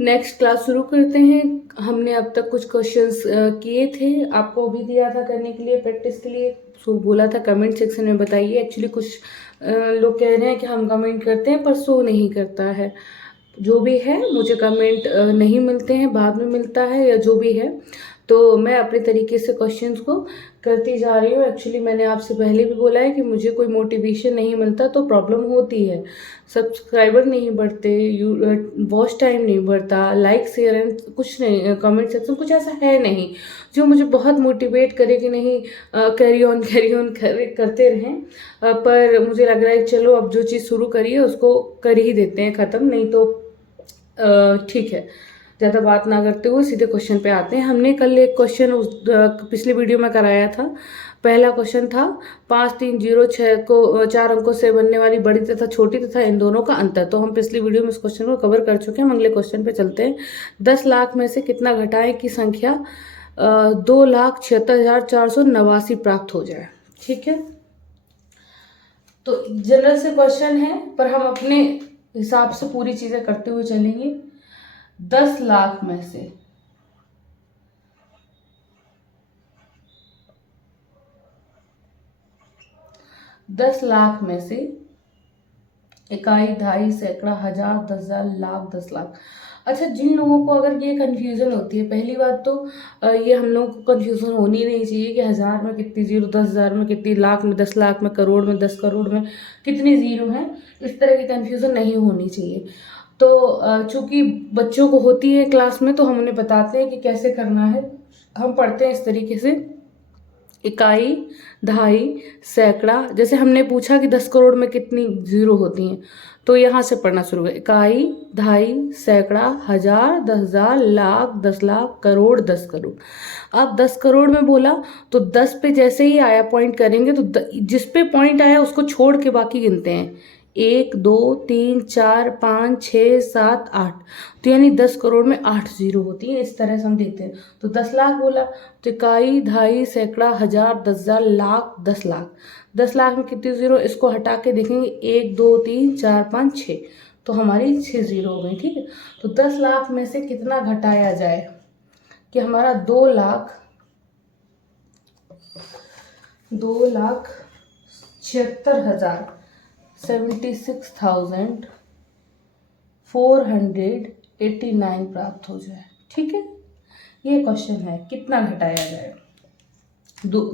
Next class शुरू करते हैं। हमने अब तक कुछ क्वेश्चंस किए थे, आपको भी दिया था करने के लिए, प्रैक्टिस के लिए। सो बोला था कमेंट सेक्शन में बताइए। एक्चुअली कुछ लोग कह रहे हैं कि हम कमेंट करते हैं पर शो नहीं करता है। जो भी है, मुझे कमेंट नहीं मिलते हैं, बाद में मिलता है या जो भी है। तो मैं अपने तरीके से क्वेश्चंस को करती जा रही हूँ। एक्चुअली मैंने आपसे पहले भी बोला है कि मुझे कोई मोटिवेशन नहीं मिलता तो प्रॉब्लम होती है। सब्सक्राइबर नहीं बढ़ते, वॉच टाइम नहीं बढ़ता, लाइक शेयर एंड कुछ नहीं, कमेंट सेक्शन कुछ ऐसा है नहीं जो मुझे बहुत मोटिवेट करे कि नहीं कैरी ऑन करते रहें। पर मुझे लग रहा है चलो अब जो चीज़ शुरू करी है उसको कर ही देते हैं ख़त्म, नहीं तो ठीक है। ज़्यादा बात ना करते हुए सीधे क्वेश्चन पे आते हैं। हमने कल एक क्वेश्चन उस पिछले वीडियो में कराया था। पहला क्वेश्चन था 5 3 0 6 को 4 अंकों से बनने वाली बड़ी तथा छोटी तथा इन दोनों का अंतर। तो हम पिछली वीडियो में इस क्वेश्चन को कवर कर चुके हैं। हम अगले क्वेश्चन पे चलते हैं। 10 लाख में से कितना घटाएं की संख्या 2,76,489 प्राप्त हो जाए। ठीक है, तो जनरल से क्वेश्चन है पर हम अपने हिसाब से पूरी चीजें करते हुए चलेंगे। 10 लाख में से 10 लाख में से इकाई, दहाई, सैकड़ा, हजार, 10,000, लाख, 10 लाख। अच्छा, जिन लोगों को अगर ये कन्फ्यूज़न होती है, पहली बात तो ये हम लोगों को कन्फ्यूज़न होनी नहीं चाहिए कि हज़ार में कितनी ज़ीरो, 10,000 में कितनी, लाख में 10 लाख में, करोड़ में 10 करोड़ में कितनी ज़ीरो हैं। इस तरह की कन्फ्यूज़न नहीं होनी चाहिए। तो चूँकि बच्चों को होती है क्लास में तो हम उन्हें बताते हैं कि कैसे करना है। हम पढ़ते हैं इस तरीके से, इकाई, दहाई, सैकड़ा। जैसे हमने पूछा कि 10 करोड़ में कितनी जीरो होती हैं, तो यहाँ से पढ़ना शुरू करें। इकाई, दहाई, सैकड़ा, हजार, 10,000, लाख, 10 लाख, करोड़, 10 करोड़। अब 10 करोड़ में बोला तो 10 पे जैसे ही आया पॉइंट करेंगे तो जिस पे पॉइंट आया उसको छोड़ के बाकी गिनते हैं। 1 2 3 4 5 6 7 8। तो यानी 10 करोड़ में 8 जीरो होती है। इस तरह से हम देखते हैं। तो 10 लाख बोला तो इकाई, दहाई, सैकड़ा, हजार, 10,000, लाख, 10 लाख। 10 लाख में कितनी जीरो, इसको हटा के देखेंगे 1 2 3 4 5 6। तो हमारी 6 जीरो हो गई। ठीक है, तो 10 लाख में से कितना घटाया जाए कि हमारा 2,76,000 76,489 प्राप्त हो जाए। ठीक है, ये क्वेश्चन है कितना घटाया जाए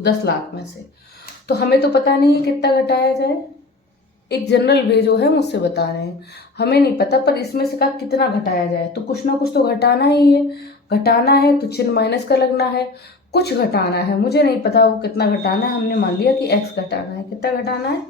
10 लाख में से। तो हमें तो पता नहीं है कितना घटाया जाए, एक जनरल वे जो है मुझसे बता रहे हैं, हमें नहीं पता। पर इसमें से कहा कितना घटाया जाए तो कुछ ना कुछ तो घटाना ही है। घटाना है तो चिन्ह माइनस का लगना है, कुछ घटाना है। मुझे नहीं पता वो कितना घटाना है, हमने मान लिया कि x घटाना है। कितना घटाना है,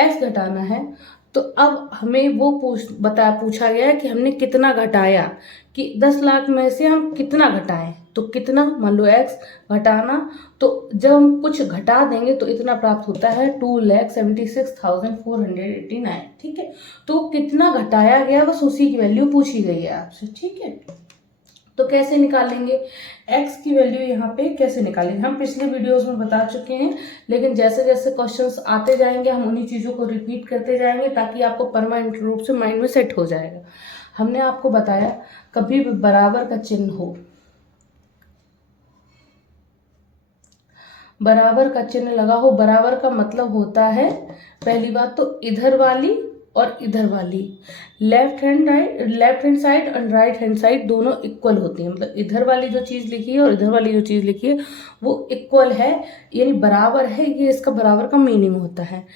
x घटाना है। तो अब हमें वो पूछा गया कि हमने कितना घटाया, कि 10 लाख में से हम कितना घटाएं। तो कितना, मान लो x घटाना, तो जब हम कुछ घटा देंगे तो इतना प्राप्त होता है 2,76,489। ठीक है, तो कितना घटाया गया बस उसी की वैल्यू पूछी गई है आपसे। ठीक है, तो कैसे निकालेंगे x की वैल्यू, यहाँ पे कैसे निकालेंगे हम पिछले वीडियोस में बता चुके हैं। लेकिन जैसे जैसे क्वेश्चंस आते जाएंगे हम उन्हीं चीज़ों को रिपीट करते जाएंगे ताकि आपको परमानेंट रूप से माइंड में सेट हो जाएगा। हमने आपको बताया कभी भी बराबर का चिन्ह हो, बराबर का चिन्ह लगा हो, बराबर का मतलब होता है पहली बात तो इधर वाली और इधर वाली, left hand side and right hand side दोनों इक्वल होती है। मतलब इधर वाली जो चीज़ लिखी है और इधर वाली जो चीज़ लिखी है वो इक्वल है, यानी बराबर है। ये इसका बराबर का मीनिंग होता है।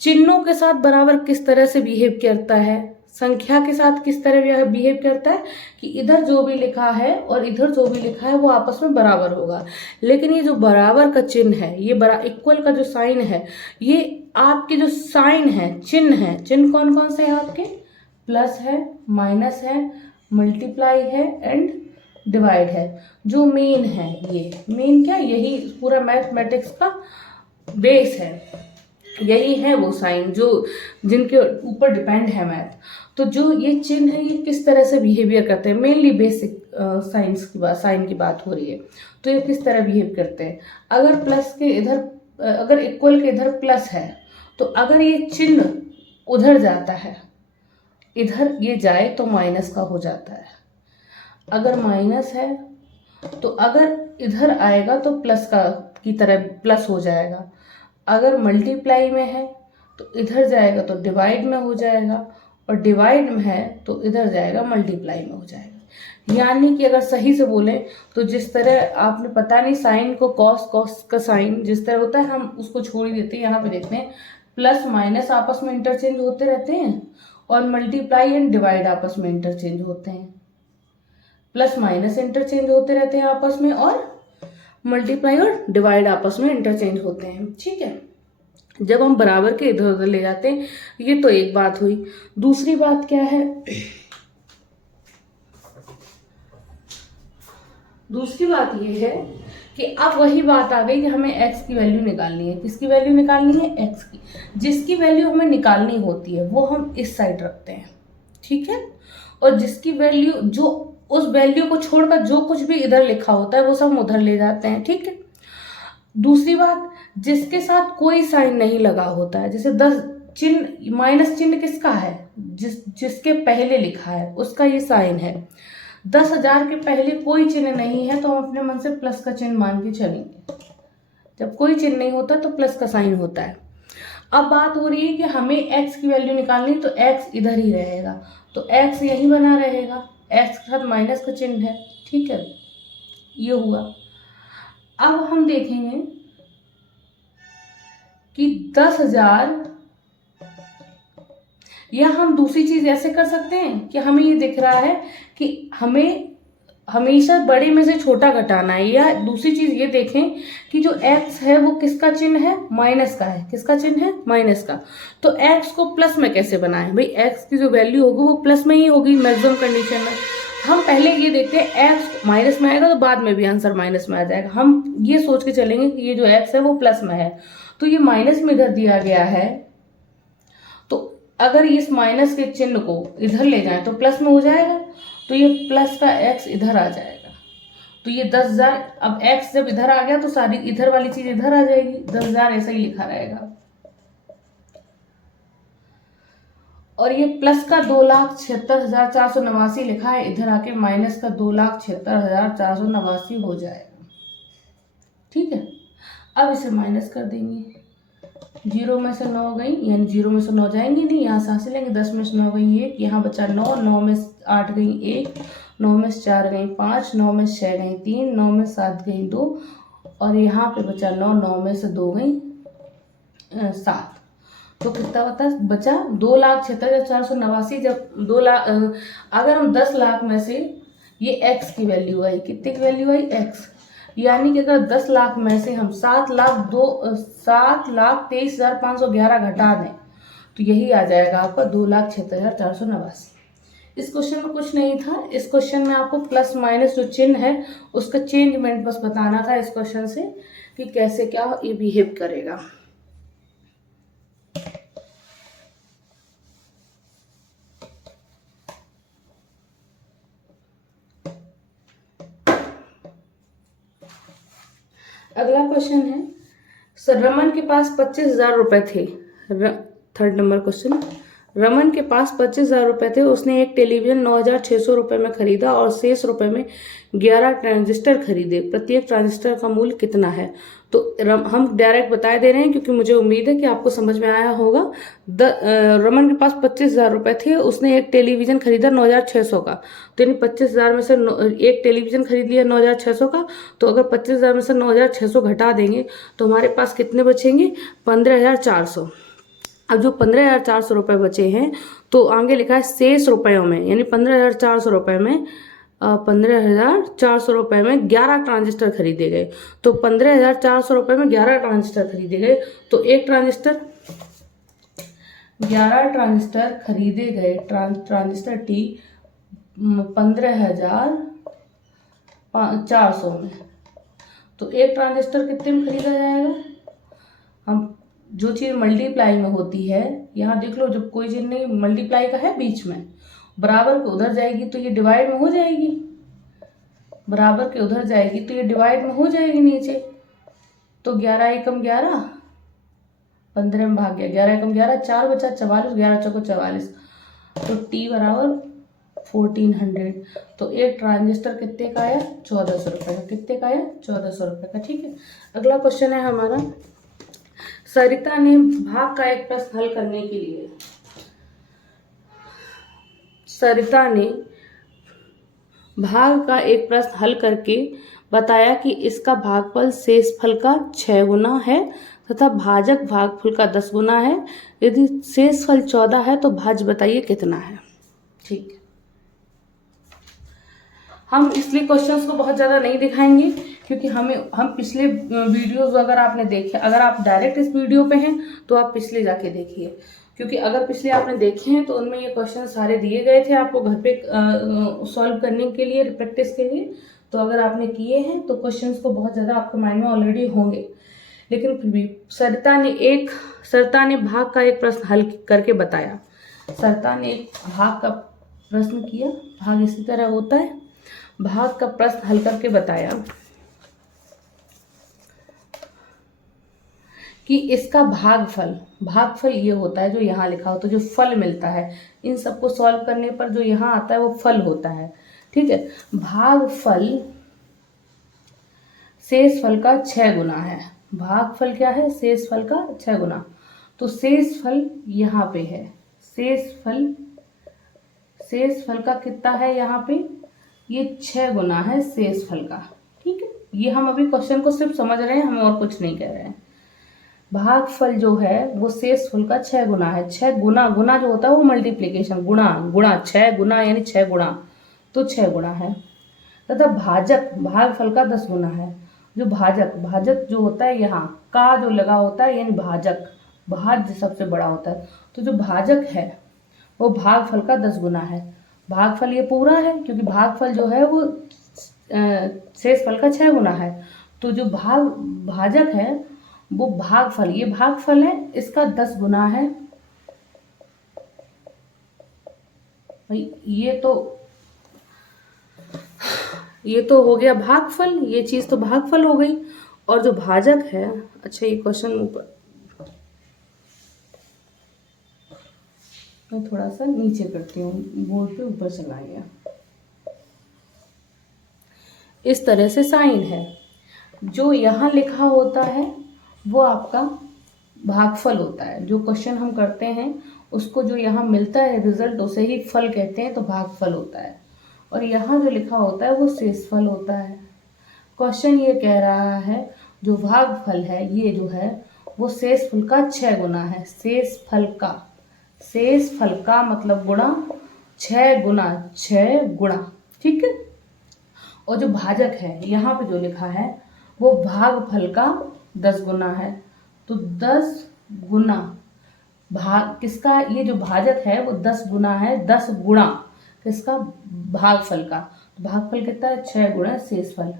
चिन्हों के साथ बराबर किस तरह से बिहेव करता है, संख्या के साथ किस तरह बिहेव करता है कि इधर जो भी लिखा है और इधर जो भी लिखा है वो आपस में बराबर होगा। लेकिन ये जो बराबर का चिन्ह है, ये इक्वल का जो साइन है, ये आपके जो साइन है, चिन्ह कौन कौन से हैं आपके, प्लस है, माइनस है, मल्टीप्लाई है एंड डिवाइड है। जो मेन है, ये मेन क्या, यही पूरा मैथमेटिक्स का बेस है। यही है वो साइन जो जिनके ऊपर डिपेंड है मैथ। तो जो ये चिन्ह है ये किस तरह से बिहेवियर करते हैं, मेनली बेसिक साइन की बात हो रही है। तो ये किस तरह बिहेव करते हैं, अगर प्लस के इधर, अगर इक्वल के इधर प्लस है तो अगर ये चिन्ह उधर जाता है, इधर ये जाए तो माइनस का हो जाता है। अगर माइनस है तो अगर इधर आएगा तो प्लस का की तरह प्लस हो जाएगा, अगर मल्टीप्लाई में है तो इधर जाएगा तो डिवाइड में हो जाएगा, और डिवाइड में है तो इधर जाएगा मल्टीप्लाई में हो जाएगा। यानी कि अगर सही से बोलें तो जिस तरह आपने पता नहीं साइन को कॉस का साइन जिस तरह होता है हम उसको छोड़ ही देते हैं। यहाँ पे देखते हैं प्लस माइनस आपस में इंटरचेंज होते रहते हैं और मल्टीप्लाई एंड डिवाइड आपस में इंटरचेंज होते हैं। प्लस माइनस इंटरचेंज होते रहते हैं आपस में और मल्टीप्लाई और डिवाइड आपस में इंटरचेंज होते हैं। ठीक है, जब हम बराबर के इधर उधर ले जाते हैं, ये तो एक बात हुई। दूसरी बात क्या है, दूसरी बात ये है कि अब वही बात आ गई कि हमें x की वैल्यू निकालनी है। किसकी वैल्यू निकालनी है? x की। जिसकी वैल्यू हमें निकालनी होती है वो हम इस साइड रखते हैं, ठीक है, और जिसकी वैल्यू जो उस वैल्यू को छोड़कर जो कुछ भी इधर लिखा होता है वो सब हम उधर ले जाते हैं, ठीक है। दूसरी बात, जिसके साथ कोई साइन नहीं लगा होता है, जैसे 10 चिन्ह माइनस चिन्ह किसका है? जिसके पहले लिखा है उसका ये साइन है। 10,000 के पहले कोई चिन्ह नहीं है तो हम अपने मन से प्लस का चिन्ह मान के चलेंगे। जब कोई चिन्ह नहीं होता तो प्लस का साइन होता है। अब बात हो रही है कि हमें x की वैल्यू निकालनी, तो x इधर ही रहेगा, तो x यही बना रहेगा, x के साथ माइनस का चिन्ह है, ठीक है, ये हुआ। अब हम देखेंगे कि 10,000, या हम दूसरी चीज ऐसे कर सकते हैं कि हमें ये दिख रहा है कि हमें हमेशा बड़े में से छोटा घटाना है, या दूसरी चीज ये देखें कि जो x है वो किसका चिन्ह है? माइनस का है। किसका चिन्ह है? माइनस का। तो x को प्लस में कैसे बनाएं? भाई x की जो वैल्यू होगी वो प्लस में ही होगी मैक्सिमम कंडीशन में। हम पहले ये देखते हैं x माइनस में आएगा तो बाद में भी आंसर माइनस में आ जाएगा। हम ये सोच के चलेंगे कि ये जो x है वो प्लस में है, तो ये माइनस में इधर दिया गया है, तो अगर इस माइनस के चिन्ह को इधर ले जाएं तो प्लस में हो जाएगा, तो ये प्लस का x इधर आ जाएगा। तो ये 10,000, अब x जब इधर आ गया तो सारी इधर वाली चीज इधर आ जाएगी, 10,000 ऐसा ही लिखा रहेगा। और ये प्लस का 2,76,489 लिखा है, इधर आके माइनस का 2,76,489 हो जाएगा, ठीक है। अब इसे माइनस कर देंगे, 0 में से 9 गई, यानी 0 में से 9 जाएंगी नहीं, यहाँ सांसें लेंगे, 10 में से 9 गई 1, यहाँ बचा 9, 9 में 8 गई 1, 9 में 4 गई 5, 9 में 6 गई 3, 9 में 7 गई 2, और यहाँ पे बचा 9, 9 में से 2 गई 7। तो कितना बचा 2,76,489। जब 2 लाख, अगर हम 10 लाख में से ये x की वैल्यू आई, कितनी की वैल्यू आई? x, यानी कि अगर 10 लाख में से हम 7,23,511 घटा दें तो यही आ जाएगा आपका 2,76,489। इस क्वेश्चन में कुछ नहीं था। इस क्वेश्चन में आपको प्लस माइनस जो चिन्ह है उसका चेंजमेंट बस बताना था इस क्वेश्चन से कि कैसे क्या ये बिहेव करेगा। अगला क्वेश्चन है, सर रमन के पास 25,000 रुपए थे। थर्ड नंबर क्वेश्चन, रमन के पास 25,000 रुपए थे, उसने एक टेलीविजन 9,600 रुपए में खरीदा और शेष रुपए में 11 ट्रांजिस्टर खरीदे। प्रत्येक ट्रांजिस्टर का मूल्य कितना है? तो हम डायरेक्ट बता दे रहे हैं क्योंकि मुझे उम्मीद है कि आपको समझ में आया होगा। रमन के पास 25,000 रुपए थे, उसने एक टेलीविजन खरीदा 9,600 का, तो यानी 25,000 में से एक टेलीविजन खरीद लिया 9,600 का, तो अगर 25,000 में से 9,600 घटा देंगे तो हमारे पास कितने बचेंगे? 15,400। अब जो 15,400 रुपये बचे हैं तो आगे लिखा है शेष रुपयों में, यानी 15,400 रुपये में 15,400 रुपये में 11 ट्रांजिस्टर खरीदे गए। तो 15,400 रुपये में 11 ट्रांजिस्टर खरीदे गए, तो एक ट्रांजिस्टर 11 ट्रांजिस्टर खरीदे गए, ट्रांजिस्टर टी 15,400 में, तो एक ट्रांजिस्टर कितने में खरीदा जाएगा? हम जो चीज़ मल्टीप्लाई में होती है, यहाँ देख लो, जब कोई चीज़ नहीं मल्टीप्लाई का है बीच में, बराबर के उधर जाएगी तो ये डिवाइड में हो जाएगी, बराबर के उधर जाएगी तो ये डिवाइड में हो जाएगी नीचे। तो 11 एकम 11, 15 में भाग गया, 11 एकम 11, 4 बचा 44, 11 चौको 44, तो टी बराबर 1400। तो एक ट्रांजिस्टर कितने का आया? 1400 रुपये का। कितने का आया? 1400 रुपये का। ठीक है, अगला क्वेश्चन है हमारा, सरिता ने भाग का एक प्रश्न हल करने के लिए, सरिता ने भाग का एक प्रश्न हल करके बताया कि इसका भागफल शेषफल का 6 गुना है तथा भाजक भागफल का 10 गुना है। यदि शेषफल 14 है तो भाज्य बताइए कितना है। ठीक है, हम इसलिए क्वेश्चंस को बहुत ज़्यादा नहीं दिखाएंगे क्योंकि हम पिछले वीडियोस अगर आपने देखे, अगर आप डायरेक्ट इस वीडियो पे हैं तो आप पिछले जाके देखिए, क्योंकि अगर पिछले आपने देखे हैं तो उनमें ये क्वेश्चन सारे दिए गए थे आपको घर पे सॉल्व करने के लिए, प्रैक्टिस के लिए। तो अगर आपने किए हैं तो क्वेश्चंस को बहुत ज़्यादा आपके माइंड में ऑलरेडी होंगे, लेकिन फिर भी सरिता ने भाग का एक प्रश्न हल करके बताया। सरिता ने एक भाग का प्रश्न किया, भाग इसी तरह होता है, भाग का प्रश्न हल करके बताया कि इसका भागफल ये होता है जो यहाँ लिखा होता है, जो फल मिलता है, इन सबको सॉल्व करने पर जो यहाँ आता है वो फल होता है। ठीक है, भागफल शेषफल का 6 गुना है। भागफल क्या है? शेषफल का 6 गुना। तो शेषफल यहाँ पे है, शेषफल का कितना है यहाँ पे? ये 6 गुना है शेषफल का। ठीक है, ये हम अभी क्वेश्चन को सिर्फ समझ रहे हैं, हम और कुछ नहीं कह रहे हैं। भागफल जो है वो शेषफल का 6 गुना है। 6 गुना, गुना जो होता है वो मल्टीप्लीकेशन, गुणा 6 गुना यानी 6 गुणा, तो 6 गुना है। तथा भाजक भागफल का 10 गुना है। जो भाजक जो होता है यहाँ का जो लगा होता है यानी भाजक, भाज्य सबसे बड़ा होता है, तो जो भाजक है वो भागफल का 10 गुना है। भागफल ये पूरा है क्योंकि भागफल जो है वो शेषफल का 6 गुना है। तो जो भाजक है वो भागफल, ये भागफल है, इसका 10 गुना है। भाई ये तो हो गया भागफल, ये चीज तो भागफल हो गई। और जो भाजक है, अच्छा ये क्वेश्चन ऊपर मैं थोड़ा सा नीचे करती हूँ, बोर्ड पे ऊपर चला गया। इस तरह से साइन है, जो यहाँ लिखा होता है वो आपका भागफल होता है। जो क्वेश्चन हम करते हैं उसको जो यहाँ मिलता है रिजल्ट, उसे ही फल कहते हैं, तो भागफल होता है। और यहाँ जो लिखा होता है वो शेषफल होता है। क्वेश्चन ये कह रहा है जो भागफल है ये जो है वो शेषफल का 6 गुना है। शेषफल का मतलब गुणा, 6 गुना 6 गुणा। ठीक है, और जो भाजक है यहाँ पे जो लिखा है वो भागफल का 10 गुना है। तो 10 गुना भाग किसका, ये जो भाजक है वो 10 गुना है, 10 गुणा किसका? भागफल का। तो भागफल कितना है? 6 गुणा शेषफल।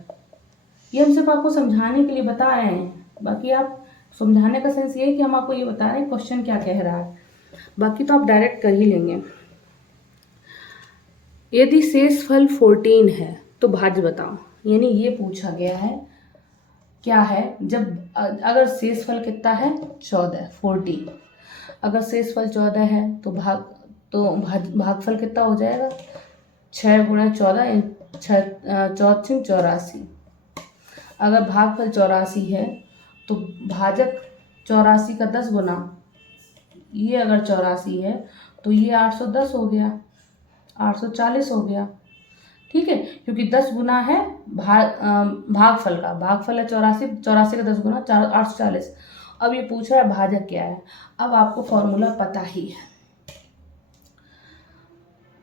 ये हम सिर्फ आपको समझाने के लिए बता रहे हैं, बाकी आप समझाने का सेंस ये है कि हम आपको ये बता रहे हैं क्वेश्चन क्या कह रहा है, बाकी तो आप डायरेक्ट कर ही लेंगे। यदि शेषफल 14 है तो भाज्य बताओ, यानी ये पूछा गया है क्या है, जब अगर शेषफल कितना है? 14। अगर शेषफल 14 है तो भागफल कितना हो जाएगा? 6 गुणा 14, 6 84। अगर भागफल 84 है तो भाजक 84 का 10 गुना, ये अगर 84 है तो ये 810 हो गया, 840 हो गया। ठीक है, क्योंकि 10 गुना है भागफल का, भागफल है 84 का 10 गुना 840। अब ये पूछ रहा है भाजक क्या है। अब आपको फॉर्मूला पता ही है,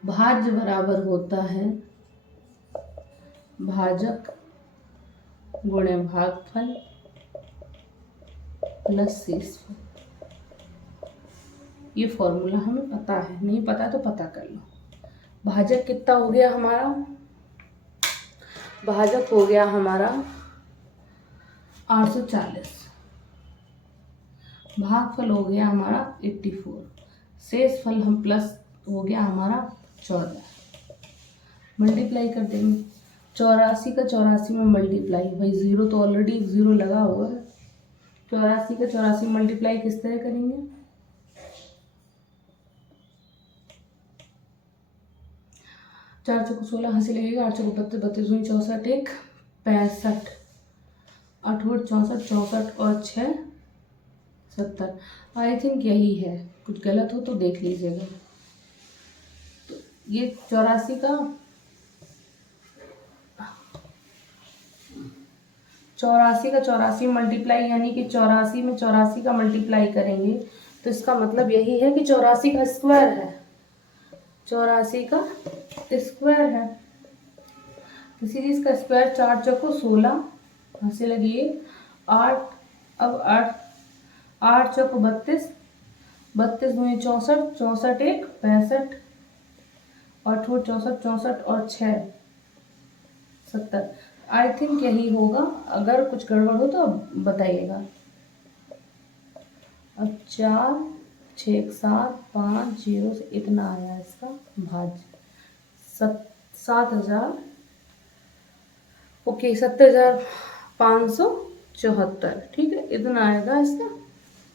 भाज्य बराबर होता है भाजक गुणे भागफल प्लस शेषफल। ये फॉर्मूला हमें पता है, नहीं पता तो पता कर लो। भाजक कितना हो गया हमारा? भाजक हो गया हमारा 840, भागफल हो गया हमारा 84, शेषफल हम प्लस हो गया हमारा 14। मल्टीप्लाई कर देंगे 84 का 84 में मल्टीप्लाई, भाई जीरो तो ऑलरेडी जीरो लगा हुआ है। 84 का 84 मल्टीप्लाई किस तरह करेंगे? 4 चौको 16 हंसी लगेगा, 8 चौको 32, 32 दूनी 64, 1 65, 8 8 64, 64 और 6 70। आई थिंक यही है, कुछ गलत हो तो देख लीजिएगा। तो ये 84 का 84 मल्टीप्लाई, यानी कि 84 में 84 का मल्टीप्लाई करेंगे तो इसका मतलब यही है कि 84 का स्क्वायर है, 84 का स्क्वायर है। किसी चीज़ का स्क्वायर 4 चौको 16 हंसी लगी 8, अब 8 चौको 32, 32 दूनी 64, 64 1 65, 8 64, 64 और 6 70। आई थिंक यही होगा, अगर कुछ गड़बड़ हो तो बताइएगा। अब 4 6 7 5 0 से इतना आया इसका भाज्य 7000, ओके 70,574, ठीक है, इतना आएगा इसका।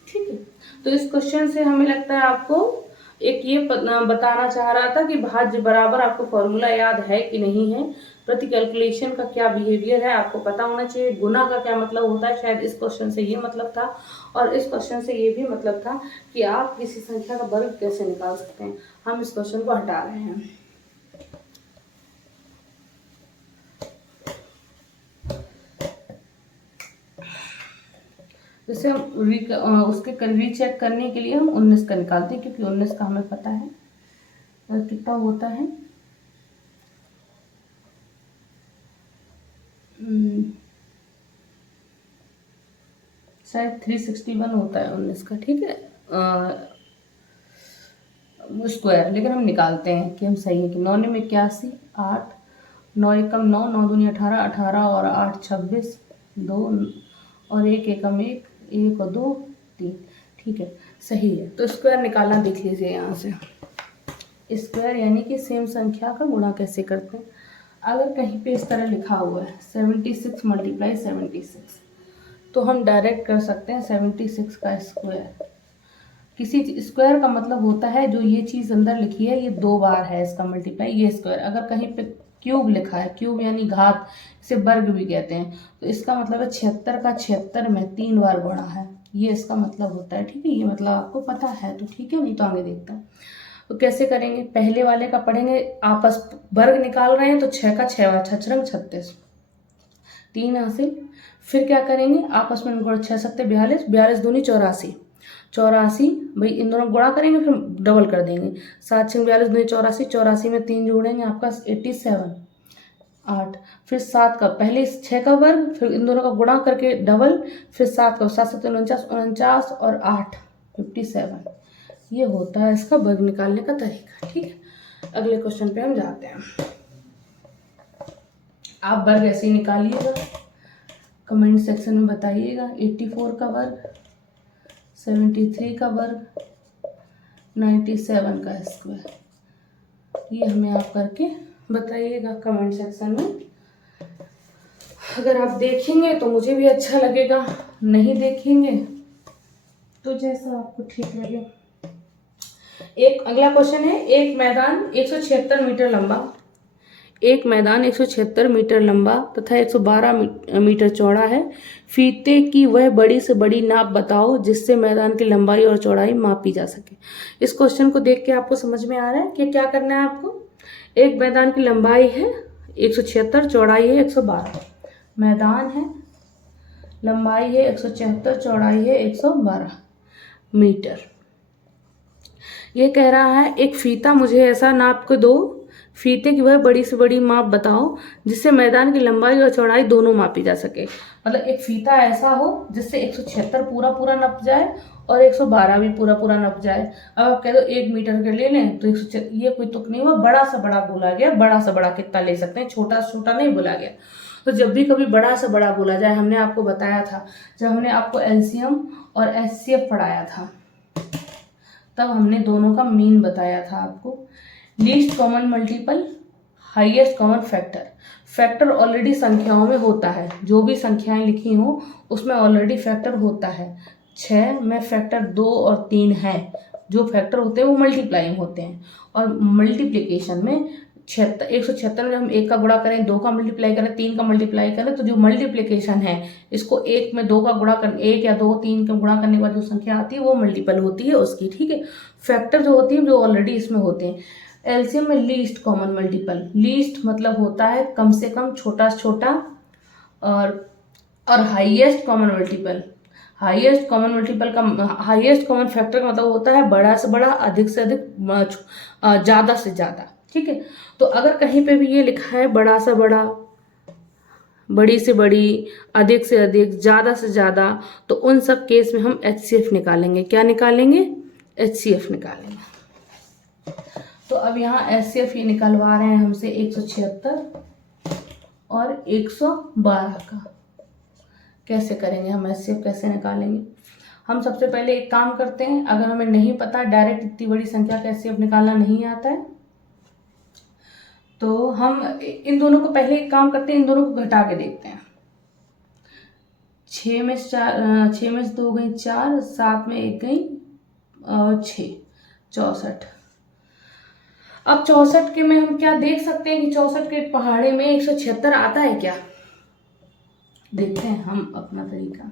ठीक है, तो इस क्वेश्चन से हमें लगता है आपको एक ये बताना चाह रहा था कि भाज्य बराबर आपको फॉर्मूला याद है कि नहीं है, प्रति कैलकुलेशन का क्या बिहेवियर है आपको पता होना चाहिए, गुना का क्या मतलब होता है, शायद इस क्वेश्चन से ये मतलब था। और इस क्वेश्चन से ये भी मतलब था कि आप किसी संख्या का वर्ग कैसे निकाल सकते हैं। हम इस क्वेश्चन को हटा रहे हैं। जैसे हम उसके रीचेक करने के लिए हम 19 का निकालते हैं, क्योंकि 19 का हमें पता है कितना होता है। शायद 361 होता है 19 का, ठीक है, स्क्वायर। लेकिन हम निकालते हैं कि हम सही है कि 9 में 81, 8 9 एकम 9, 9 दूनी 18, 18 और 8 26, 2 और 1 एकम 1, 1 और 2 3, ठीक है, सही है। तो स्क्वायर निकालना देख लीजिए यहाँ से। स्क्वायर यानी कि सेम संख्या का गुणा कैसे करते हैं। अगर कहीं पे इस तरह लिखा हुआ है 76 मल्टीप्लाई 76, तो हम डायरेक्ट कर सकते हैं 76 का स्क्वायर। किसी स्क्वायर का मतलब होता है जो ये चीज़ अंदर लिखी है ये 2 बार है इसका मल्टीप्लाई, ये स्क्वायर। अगर कहीं पे क्यूब लिखा है, क्यूब यानी घात, इसे वर्ग भी कहते हैं, तो इसका मतलब है 76 का 76 में 3 बार गुणा है, ये इसका मतलब होता है। ठीक है, ये मतलब आपको पता है तो ठीक है, नहीं तो आगे देखता हूँ। तो कैसे करेंगे, पहले वाले का पढ़ेंगे, आपस वर्ग निकाल रहे हैं तो 6 का 6 बार 6 36, 3 हासिल। फिर क्या करेंगे, आपस में गुणा 6 7 42, 42 दूनी 84, 84 भाई इन दोनों गुणा करेंगे फिर डबल कर देंगे, 7 6 42 दूनी 84, 84 में 3 जोड़ेंगे आपका 87 8, फिर 7 का पहले 6 का वर्ग, फिर इन दोनों का गुणा करके डबल, फिर 7 का 7 7 49 49 और 8 57। ये होता है इसका वर्ग निकालने का तरीका। ठीक है, अगले क्वेश्चन पे हम जाते हैं। आप वर्ग ऐसे ही निकालिएगा, कमेंट सेक्शन में बताइएगा। 84 का वर्ग, 73 का वर्ग, 97 का स्क्वायर, ये हमें आप करके बताइएगा कमेंट सेक्शन में। अगर आप देखेंगे तो मुझे भी अच्छा लगेगा, नहीं देखेंगे तो जैसा आपको ठीक लगे। एक अगला क्वेश्चन है, एक मैदान 176 मीटर लंबा, एक मैदान 176 मीटर लंबा तथा 112 मीटर चौड़ा है। फीते की वह बड़ी से बड़ी नाप बताओ जिससे मैदान की लंबाई और चौड़ाई मापी जा सके। इस क्वेश्चन को देख के आपको समझ में आ रहा है कि क्या करना है आपको। एक मैदान की लंबाई है 176, चौड़ाई है 112, मैदान है, लंबाई है 176, चौड़ाई है 112 मीटर। ये कह रहा है एक फीता मुझे ऐसा नाप के दो, फीते की वह बड़ी से बड़ी माप बताओ जिससे मैदान की लंबाई और चौड़ाई दोनों मापी जा सके। मतलब एक फीता ऐसा हो जिससे 176 पूरा पूरा नप जाए और 112 भी पूरा पूरा नप जाए। अब आप कह दो 1 मीटर के ले लें तो 176, ये कोई तुक नहीं हुआ, बड़ा सा बड़ा बोला गया। बड़ा सा बड़ा कितना ले सकते हैं, छोटा से छोटा नहीं बोला गया। तो जब भी कभी बड़ा से बड़ा बोला जाए, हमने आपको बताया था जब हमने आपको एलसीएम और एचसीएफ पढ़ाया था, तब हमने दोनों का मीन बताया था आपको। Least common multiple, highest common factor. Factor already संख्याओं में होता है, जो भी संख्याएं लिखी हों उसमें ऑलरेडी फैक्टर होता है। 6 में फैक्टर 2 और 3 है, जो फैक्टर होते हैं वो मल्टीप्लाइंग होते हैं। और मल्टीप्लिकेशन में 176 में जब हम 1 का गुणा करें, 2 का मल्टीप्लाई करें, 3 का मल्टीप्लाई करें, तो जो मल्टीप्लिकेशन है इसको 1 में 2 का गुणा कर 1 या 2 3 का गुणा करने के बाद जो संख्या आती है वो मल्टीपल होती है उसकी, ठीक है। फैक्टर जो होती है जो ऑलरेडी इसमें होते हैं। एलसीएम में लीस्ट कॉमन मल्टीपल, लीस्ट मतलब होता है कम से कम, छोटा से छोटा, और highest common multiple. Highest common multiple का हाईएस्ट कॉमन फैक्टर का मतलब होता है बड़ा से बड़ा, अधिक से अधिक, ज़्यादा से ज़्यादा, ठीक है। तो अगर कहीं पे भी ये लिखा है बड़ा से बड़ा, बड़ी से बड़ी, अधिक से अधिक, ज़्यादा से ज़्यादा, तो उन सब केस में हम एचसीएफ निकालेंगे। क्या निकालेंगे? एचसीएफ निकालेंगे। तो अब यहाँ एचसीएफ ये निकलवा रहे हैं हमसे 176 और 112 का। कैसे करेंगे हम एचसीएफ, कैसे निकालेंगे? हम सबसे पहले एक काम करते हैं, अगर हमें नहीं पता डायरेक्ट इतनी बड़ी संख्या का एचसीएफ निकालना नहीं आता है, तो हम इन दोनों को पहले एक काम करते हैं, इन दोनों को घटा के देखते हैं। 6 में से 2 गई 4, 7 में 1 गई 6, 64। अब 64 के में हम क्या देख सकते हैं कि 64 के पहाड़े में 176 आता है क्या? देखते हैं हम अपना तरीका।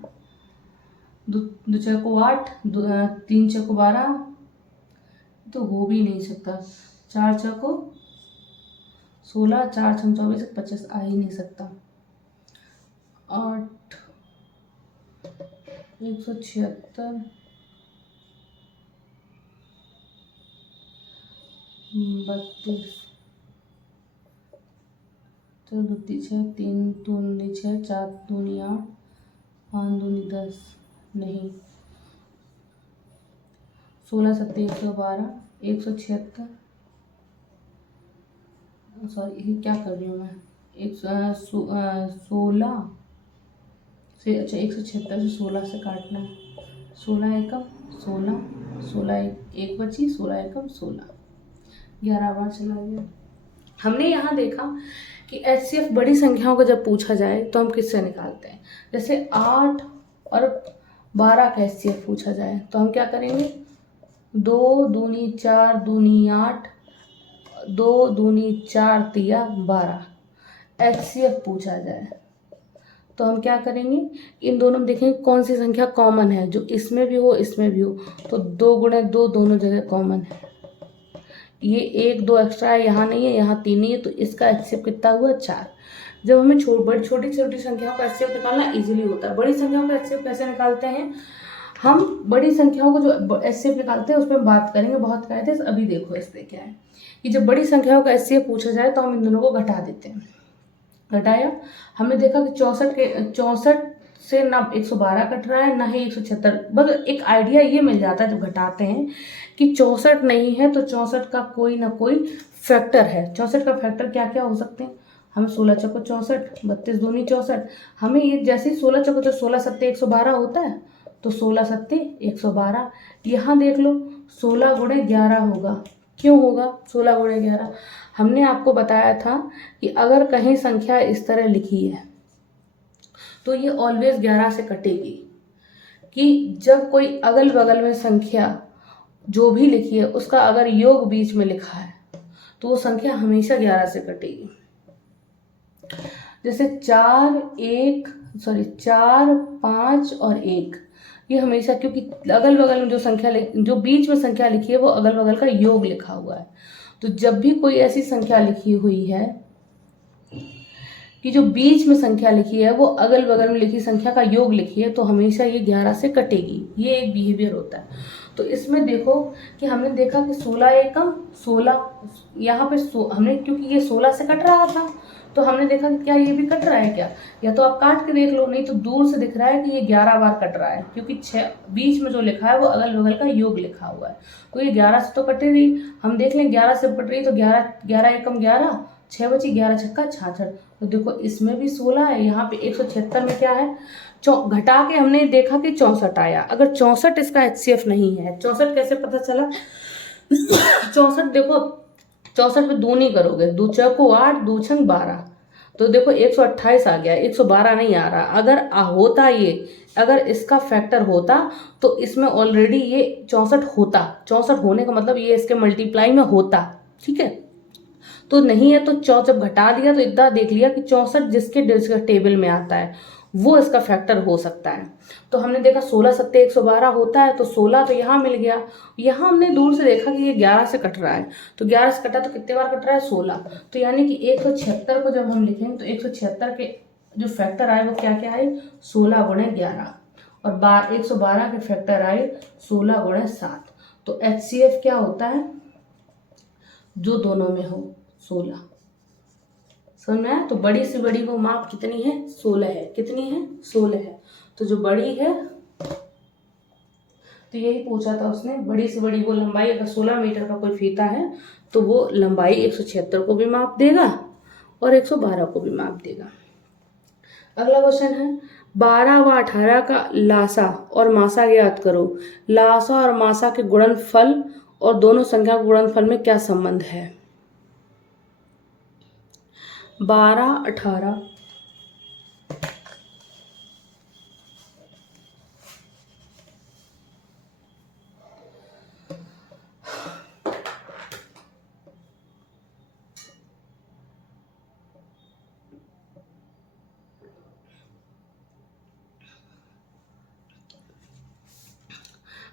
2 चौको 8, 3 चौको 12, तो हो भी नहीं सकता। 4 चौको 16, 4 छम 24, 25 आ ही नहीं सकता। 8, 176, 32, 2 6, 3 2 6, 4 2 8, 5 2 10, नहीं। 16 7 112, 176, सॉरी क्या कर रही हूँ मैं, 16 से, अच्छा 176 से 16 से काटना है। 16 एकम 16, 16 एक बची, 16 एकम 16, 11 बार चला गया। हमने यहाँ देखा कि एचसीएफ बड़ी संख्याओं को जब पूछा जाए तो हम किससे निकालते हैं। जैसे 8 और 12 का एचसीएफ पूछा जाए तो हम क्या करेंगे, 2 दूनी 4 दूनी 8, 2 दूनी 4 तिया 12। एचसीएफ पूछा जाए तो हम क्या करेंगे, इन दोनों में देखेंगे कौन सी संख्या कॉमन है, जो इसमें भी हो इसमें भी हो। तो 2 गुणे 2 दोनों जगह कॉमन है। ये 1 2 एक्स्ट्रा है, यहाँ नहीं है, यहाँ 3 नहीं है, तो इसका एचसीएफ कितना हुआ? 4। जब हमें छोटी छोटी संख्याओं का एचसीएफ निकालना इजीली होता है। बड़ी संख्याओं का एचसीएफ कैसे निकालते हैं? हम बड़ी संख्याओं को जो एचसीएफ निकालते हैं उस पर बात करेंगे, बहुत कायदे से। अभी देखो इसमें क्या है कि जब बड़ी संख्याओं का एचसीएफ पूछा जाए तो हम इन दोनों को घटा देते हैं। घटाया, हमने देखा कि 64 से ना 112 कट रहा है ना ही 176। बस एक आइडिया ये मिल जाता है जब घटाते हैं कि 64 नहीं है तो 64 का कोई ना कोई फैक्टर है। 64 का फैक्टर क्या क्या हो सकते हैं? हम 16 चौको 64, 32 दूनी 64। हमें ये जैसे 16 चौको 16 सत्ते 112 होता है, तो 16 सत्ते 112। यहाँ देख लो 16 गुणे 11 होगा। क्यों होगा 16 गुणे 11? हमने आपको बताया था कि अगर कहीं संख्या इस तरह लिखी है तो ये ऑलवेज 11 से कटेगी। कि जब कोई अगल बगल में संख्या जो भी लिखी है उसका अगर योग बीच में लिखा है तो वो संख्या हमेशा 11 से कटेगी। जैसे 4 5 और 1, ये हमेशा, क्योंकि अगल बगल में जो बीच में संख्या लिखी है वो अगल बगल का योग लिखा हुआ है। तो जब भी कोई ऐसी संख्या लिखी हुई है कि जो बीच में संख्या लिखी है वो अगल बगल में लिखी संख्या का योग लिखी है, तो हमेशा ये 11 से कटेगी। ये एक बिहेवियर होता है। तो इसमें देखो कि हमने देखा कि 16 एकम 16, यहाँ पे हमने, क्योंकि ये 16 से कट रहा था तो हमने देखा कि क्या ये भी कट रहा है क्या? या तो आप काट के देख लो, नहीं तो दूर से दिख रहा है कि ये 11 बार कट रहा है, क्योंकि 6 बीच में जो लिखा है वो अगल बगल का योग लिखा हुआ है। तो ये 11 से तो कटेगी। हम देख लें 11 से कट रही तो 11 एकम 11, 6 बची, 11 छक्का 66। तो देखो इसमें भी 16 है। यहाँ पे 176 में क्या है, घटा के हमने देखा कि 64 आया। अगर 64 इसका एचसीएफ नहीं है, 64 कैसे पता चला? 64 देखो, 64 पे 2 नहीं करोगे, 2 चौको 8, 2 छंग 12, तो देखो 128 आ गया, 112 नहीं आ रहा। अगर इसका फैक्टर होता तो इसमें ऑलरेडी ये 64 होता। 64 होने का मतलब ये इसके मल्टीप्लाई में होता, ठीक है। तो नहीं है तो जब घटा दिया तो इतना देख लिया कि 64 जिसके टेबल में आता है वो इसका फैक्टर हो सकता है। तो हमने देखा 16 सत्ते 112 होता है, तो 16 तो यहाँ मिल गया। यहाँ हमने दूर से देखा कि ये 11 से कट रहा है, तो 11 से कटा तो कितने बार कट रहा है, 16। तो यानी कि 176 को जब हम लिखेंगे तो 176 के जो फैक्टर आए वो क्या क्या आए, 16 गुणे 11, और 112 के फैक्टर आए 16 गुणे 7। तो HCF क्या होता है, जो दोनों में हो 16। समझ में आया? तो बड़ी से बड़ी वो माप कितनी है, 16 है। कितनी है, 16 है। तो जो बड़ी है, तो यही पूछा था उसने, बड़ी से बड़ी वो लंबाई, अगर 16 मीटर का कोई फीता है तो वो लंबाई 176 को भी माप देगा और 112 को भी माप देगा। अगला क्वेश्चन है 12 व 18 का लासा और मासा ज्ञात करो। लासा और मासा के गुणनफल और दोनों संख्या के गुणनफल में क्या संबंध है। 12 18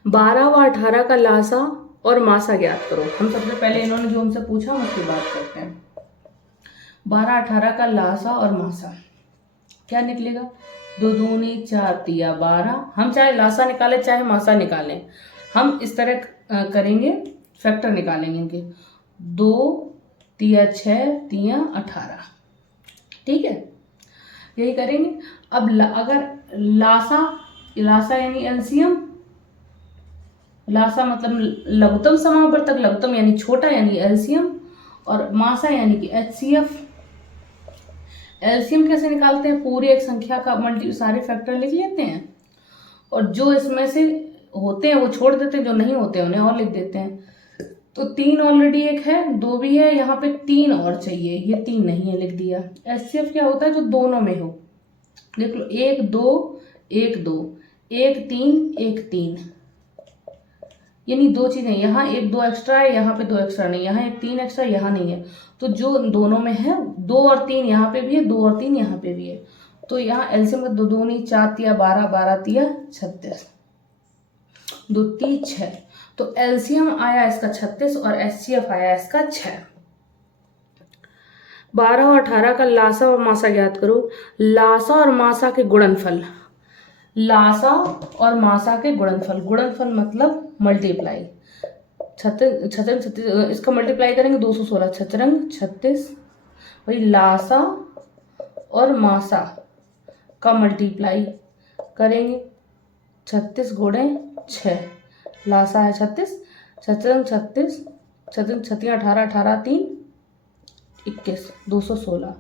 12 व 18 का लासा और मासा ज्ञात करो। हम सबसे पहले इन्होंने जो हमसे पूछा हम उसकी बात करते हैं। 12 18 का लासा और मासा क्या निकलेगा, 2 दूनी 4 तिया 12। हम चाहे लासा निकालें चाहे मासा निकालें, हम इस तरह करेंगे, फैक्टर निकालेंगे इनके। 2 तिया 6 तिया 18, ठीक है, यही करेंगे। अब अगर लासा यानी एलसीएम, लासा मतलब लघुत्तम समावर्तक, लघुत्तम यानी छोटा यानी एलसीएम, और मासा यानी कि एचसीएफ। एलसीएम कैसे निकालते हैं, पूरी एक संख्या का सारे फैक्टर लिख लेते हैं, और जो इसमें से होते हैं वो छोड़ देते हैं, जो नहीं होते हैं उन्हें और लिख देते हैं। तो 3 ऑलरेडी एक है, 2 भी है, यहाँ पे 3 और चाहिए, ये 3 नहीं है, लिख दिया। एचसीएफ क्या होता है, जो दोनों में हो, देख लो 1 2 1 2 1 3 1 3, यानी 2 चीजें, यहाँ 1 2 एक्स्ट्रा है, यहाँ पे 2 एक्स्ट्रा नहीं, यहाँ 1 3 एक्स्ट्रा, यहाँ नहीं है। तो जो दोनों में है 2 और 3 यहाँ पे भी है, 2 और 3 यहाँ पे भी है। तो यहाँ एलसीएम में 2 दूनी 4 तिया 12 12 तिया 36, 2 3 6। तो एलसीएम आया इसका 36 और एचसीएफ आया इसका 6। 12 और 18 का लासा और मासा ज्ञात करो। लासा और मासा के गुणनफल, लासा और मासा के गुणनफल, गुणनफल मतलब मल्टीप्लाई, 36 इसका मल्टीप्लाई करेंगे 216, 36 वही लासा और मासा का मल्टीप्लाई करेंगे, 36 गुणे 6, लासा है 36, 36 18 18 3 21 216।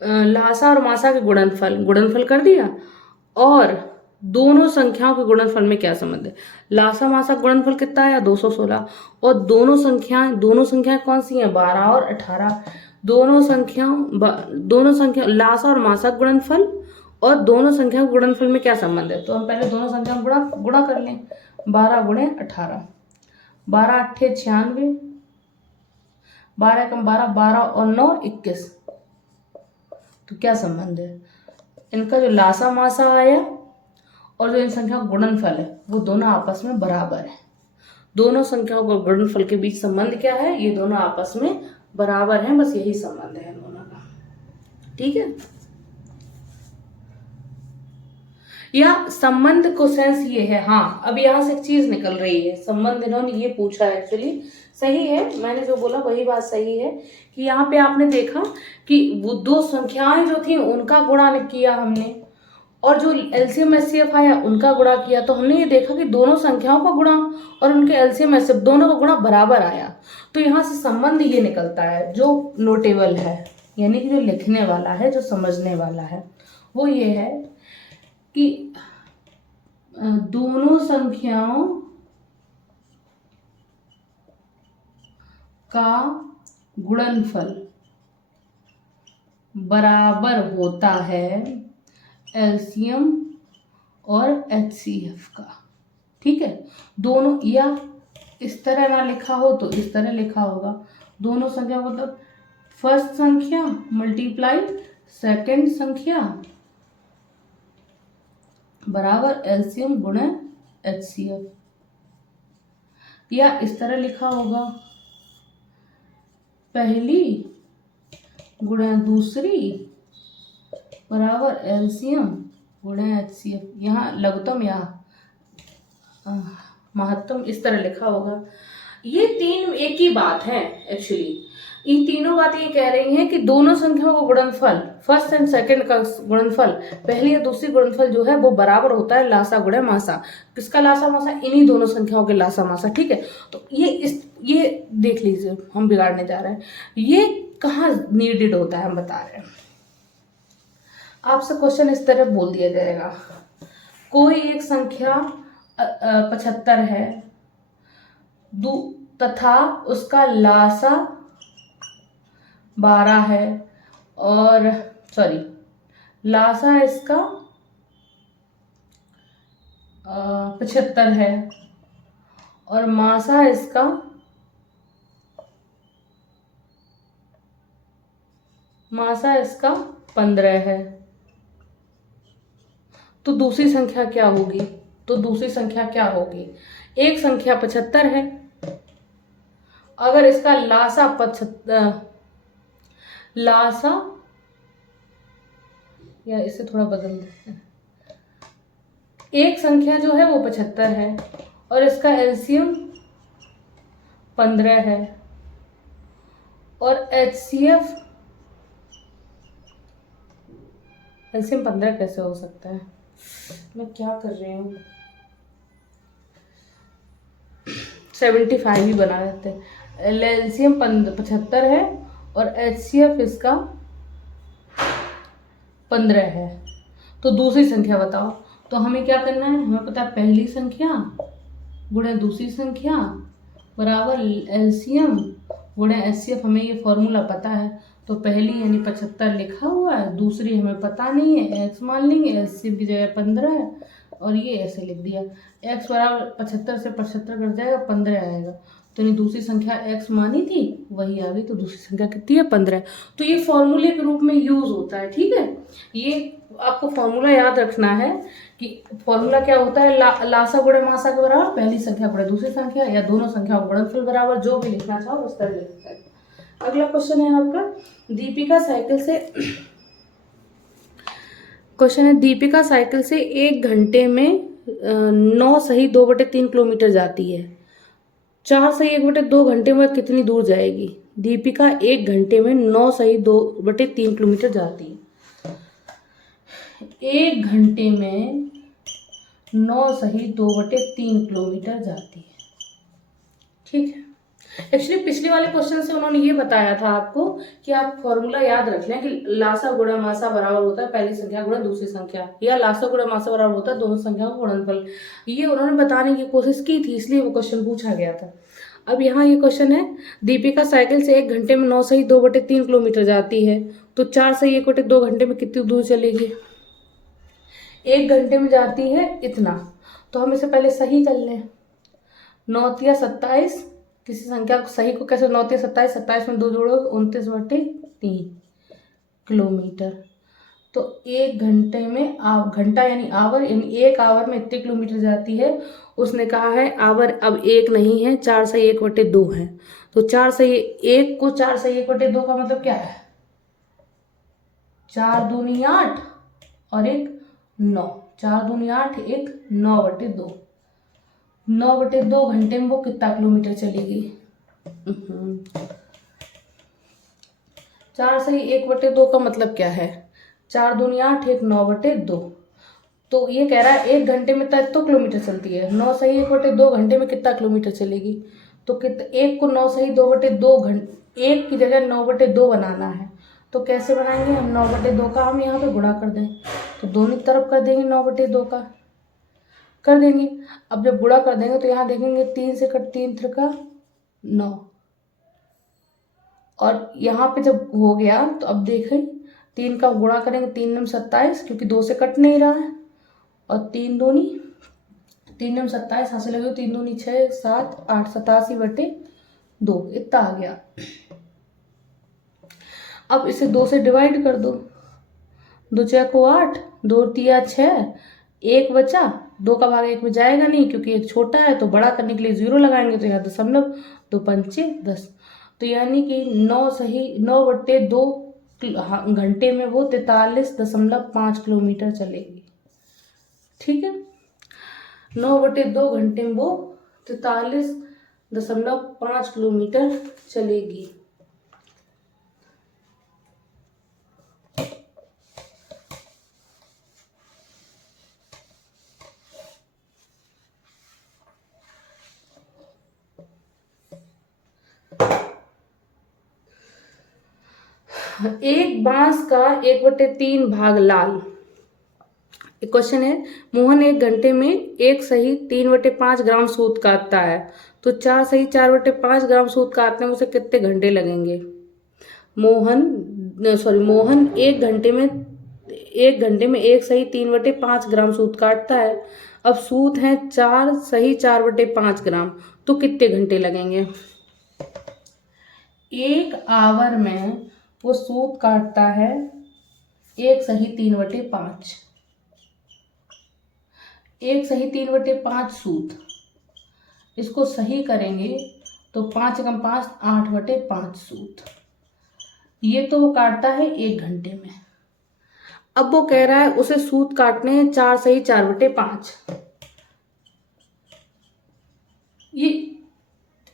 लासा और मासा के गुणनफल कर दिया, और दोनों संख्याओं के गुणनफल में क्या संबंध है। लासा मासा गुणनफल कितना आया, 216, और दोनों संख्याएं कौन सी हैं, 12 और 18। दोनों संख्या लासा और मासा गुणनफल और दोनों संख्याओं के गुणनफल में क्या संबंध है। तो हम पहले दोनों संख्याओं गुणा कर लें, 12 गुणे 18, 12 8 96, 12 कम 12 12 और 9 21। तो क्या संबंध है इनका, जो लासा मासा आया और जो इन संख्याओं का गुणनफल है वो दोनों आपस में बराबर है। दोनों संख्याओं का गुणनफल के बीच संबंध क्या है, ये दोनों आपस में बराबर हैं, बस यही संबंध है दोनों का, ठीक है। या संबंध को सेंस ये है, हाँ अब यहाँ से एक चीज निकल रही है, संबंध इन्होंने ये पूछा है, एक्चुअली सही है, मैंने जो बोला वही बात सही है, कि यहाँ पे आपने देखा कि वो 2 संख्याएं जो थी उनका गुणा किया हमने, और जो एलसीएम एचसीएफ आया उनका गुणा किया, तो हमने ये देखा कि दोनों संख्याओं का गुणा और उनके एलसीएम एचसीएफ दोनों का गुणा बराबर आया। तो यहाँ से संबंध ये निकलता है जो नोटेबल है, यानी कि जो लिखने वाला है, जो समझने वाला है, वो ये है कि दोनों संख्याओं का गुणनफल बराबर होता है एलसीएम और एचसीएफ का, ठीक है। दोनों, या इस तरह ना लिखा हो तो इस तरह लिखा होगा। दोनों संख्या मतलब फर्स्ट संख्या मल्टीप्लाई सेकंड संख्या बराबर एलसीएम गुणा एचसीएफ, या इस तरह लिखा होगा पहली गुणा दूसरी बराबर एलसीएम गुणा एचसीएफ। यहाँ लघुत्तम या महत्तम इस तरह लिखा होगा। ये तीन एक ही बात है एक्चुअली। ये तीनों बातें ये कह रही हैं कि दोनों संख्याओं का गुणनफल, फर्स्ट एंड सेकंड का गुणनफल, पहली या दूसरी गुणनफल जो है वो बराबर होता है लासा गुणा मासा। किसका लासा मासा? इन्हीं दोनों संख्याओं के लासा मासा। ठीक है, तो ये देख लीजिए, हम बिगाड़ने जा रहे हैं। ये कहाँ नीडेड होता है हम बता रहे हैं। आपसे क्वेश्चन इस तरह बोल दिया जाएगा, कोई एक संख्या 75 है तथा उसका लासा 12 है, और लासा इसका 75 है और मासा इसका 15 है। तो दूसरी संख्या क्या होगी? एक संख्या 75 है, अगर इसका लासा या इसे थोड़ा बदल देते हैं। एक संख्या जो है वो 75 है और इसका एलसीएम 15 है और एचसीएफ, एलसीएम 15 कैसे हो सकता है? मैं क्या कर रही हूँ, 75 ही बना देते हैं। एलसीएम 75 है और एचसीएफ इसका 15 है। तो दूसरी संख्या बताओ। तो हमें क्या करना है? हमें पता है पहली संख्या गुणा दूसरी संख्या बराबर एलसीएम गुणा एचसीएफ। हमें ये फॉर्मूला पता है। तो पहली यानी 75 लिखा हुआ है, दूसरी हमें पता नहीं है, एक्स मान लेंगे, एचसीएफ की जगह 15 है और ये ऐसे लिख दिया। एक्स बराबर 75 से 75 कट जाएगा, 15 आएगा। तो यानी दूसरी संख्या एक्स मानी थी वही आ गई। तो दूसरी संख्या कितनी है? 15। तो ये फॉर्मूले के रूप में यूज होता है। ठीक है, ये आपको फॉर्मूला याद रखना है कि फॉर्मूला क्या होता है। लासा गुणा मासा के बराबर पहली संख्या गुणा दूसरी संख्या, या दोनों संख्याओं का गुणनफल बराबर, जो भी लिखना चाहो उस तरह लिख सकते हैं। अगला क्वेश्चन है आपका, दीपिका साइकिल से 1 घंटे में 9 सही 2/3 किलोमीटर जाती है। 4 सही 1/2 घंटे में कितनी दूर जाएगी? दीपिका 1 घंटे में 9 सही 2/3 किलोमीटर जाती है। 1 घंटे में 9 सही 2/3 किलोमीटर जाती है। ठीक है, एक्चुअली पिछले वाले क्वेश्चन से उन्होंने ये बताया था आपको कि आप फॉर्मूला याद रख लें कि लासा गुणा मासा बराबर होता है पहली संख्या गुणा दूसरी संख्या, या लासा गुणा मासा बराबर होता है दोनों संख्याओं का गुणनफल। ये उन्होंने बताने की कोशिश की थी, इसलिए वो क्वेश्चन पूछा गया था। अब यहाँ ये क्वेश्चन है, दीपिका साइकिल से 1 घंटे में 9 सही 2/3 किलोमीटर जाती है, तो 4 सही 1/2 घंटे में कितनी दूर चलेगी? 1 घंटे में जाती है इतना, तो हम इसे पहले सही कर लें। 9 या 27, किसी संख्या को सही को कैसे? 9 या 27, 27 में 2 जोड़ोगे 29/3 किलोमीटर। तो 1 घंटे में घंटा यानी आवर, यानी 1 आवर में इतने किलोमीटर जाती है। उसने कहा है आवर अब 1 नहीं है, 4 सही 1/2 है। तो 4 सही 1 को 4 सही 1/2 का मतलब क्या है? 4 दूनी 8 और 1 9, 4 दूनी 8, 1 9/2। 9/2 घंटे में वो कितना किलोमीटर चलेगी? 4 सही 1/2 का मतलब क्या है? 4 दूनी 8, 1 9/2। तो ये कह रहा है 1 घंटे में तो किलोमीटर चलती है। 9 सही 1/2 घंटे में कितना किलोमीटर चलेगी? तो 1 को 9 सही 2/2 घंटे, 1 की जगह 9/2 बनाना है। तो कैसे बनाएंगे हम? 9/2 का हम यहाँ पे गुणा कर दें, तो दोनों तरफ कर देंगे 9/2 का कर देंगे। अब जब गुणा कर देंगे तो यहाँ देखेंगे 3 से 3 त्रिका 9, और यहाँ पे जब हो गया तो अब देखें 3 का गुणा करेंगे, 3 9 27, क्योंकि 2 से कट नहीं रहा है, और 3 दूनी 3 में 27, यहाँ से लगे 3 दूनी 6, 7, 8, 87/2 इतना आ गया। अब इसे 2 से डिवाइड कर दो, 2 6 को 8, 2 3 6, 1 बचा, 2 का भाग 1 में जाएगा नहीं क्योंकि 1 छोटा है, तो बड़ा करने के लिए 0 लगाएंगे, तो यहाँ दशमलव, 2 पंचे 10, तो यानी कि 9/2 घंटे में वो 43.5 किलोमीटर चलेगी। ठीक है, 9/2 घंटे में वो 43.5 किलोमीटर चलेगी। एक बांस का 1/3 भाग लाल। क्वेश्चन है, मोहन 1 घंटे में 1 सही 3/5 ग्राम सूत काटता है, तो 4 सही 4/5 ग्राम सूत काटने में उसे कितने घंटे लगेंगे? मोहन 1 घंटे में 1 सही 3/5 ग्राम सूत काटता है। अब सूत है 4 सही 4/5 ग्राम, तो कितने घंटे लगेंगे? 1 आवर में वो सूत काटता है 1 सही 3/5, 1 सही 3/5 सूत, इसको सही करेंगे तो 5 कम 5 8/5 सूत, ये तो वो काटता है 1 घंटे में। अब वो कह रहा है उसे सूत काटने हैं 4 सही 4/5, ये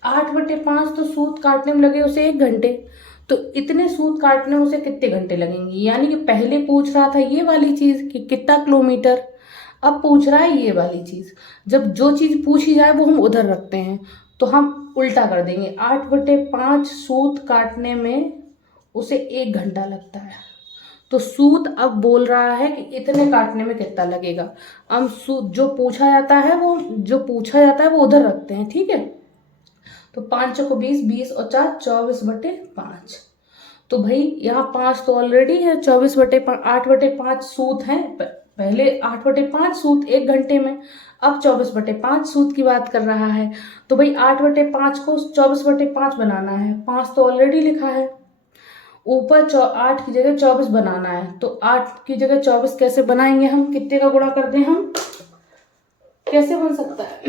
8/5 तो सूत काटने में लगे उसे 1 घंटे, तो इतने सूत काटने में उसे कितने घंटे लगेंगे? यानी कि पहले पूछ रहा था ये वाली चीज कि कितना किलोमीटर, अब पूछ रहा है ये वाली चीज। जब जो चीज पूछी जाए वो हम उधर रखते हैं, तो हम उल्टा कर देंगे। 8/5 सूत काटने में उसे 1 घंटा लगता है, तो सूत अब बोल रहा है कि इतने काटने में कितना लगेगा। हम सूत जो पूछा जाता है वो उधर रखते हैं। ठीक है, तो 5 को 20, 20 और 4 24/5। तो भाई यहाँ 5 तो ऑलरेडी है, 8/5 सूत है, पहले 8/5 सूत 1 घंटे में, अब 24/5 सूत की बात कर रहा है। तो भाई 8/5 को 24/5 बनाना है, 5 तो ऑलरेडी लिखा है, ऊपर 8 की जगह 24 बनाना है, तो 8 की जगह 24 कैसे बनाएंगे हम? कितने का गुणा कर दें हम? कैसे बन सकता है?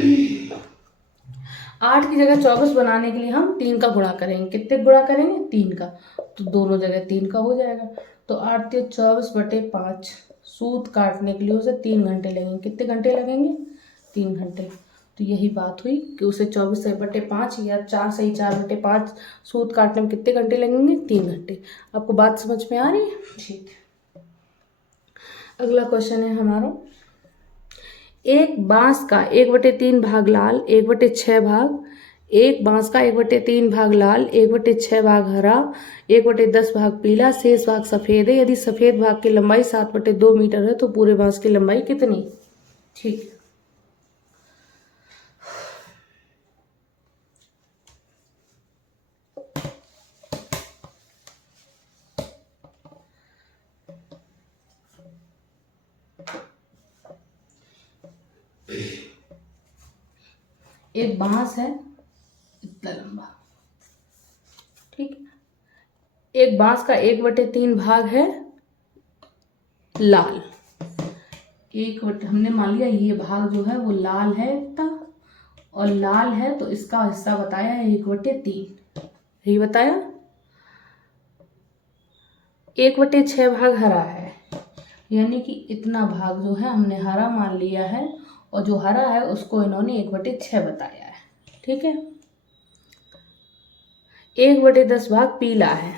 8 की जगह 24 बनाने के लिए हम 3 का गुणा करेंगे। कितने गुणा करेंगे? 3 का, तो दोनों जगह 3 का हो जाएगा। तो 8 × 24/5 सूत काटने के लिए उसे 3 घंटे लगेंगे। कितने घंटे लगेंगे? 3 घंटे। तो यही बात हुई कि उसे 24/5 या 4 सही 4/5 सूत काटने में कितने घंटे लगेंगे? 3 घंटे। आपको बात समझ में आ रही है? ठीक। अगला क्वेश्चन है हमारा, एक बांस का 1/3 भाग लाल, 1/6 भाग, एक बांस का 1/3 भाग लाल, 1/6 भाग हरा, 1/10 भाग पीला, शेष भाग सफेद है। यदि सफेद भाग की लंबाई 7/2 मीटर है तो पूरे बांस की लंबाई कितनी? ठीक है, एक बांस है इतना लंबा। ठीक है, एक बांस का 1/3 भाग है लाल, हमने मान लिया ये भाग जो है वो लाल है इतना, और लाल है तो इसका हिस्सा बताया है 1/3, यही बताया। 1/6 भाग हरा है, यानी कि इतना भाग जो है हमने हरा मान लिया है, और जो हरा है उसको इन्होंने 1/6 बताया है। ठीक है, 1/10 भाग पीला है,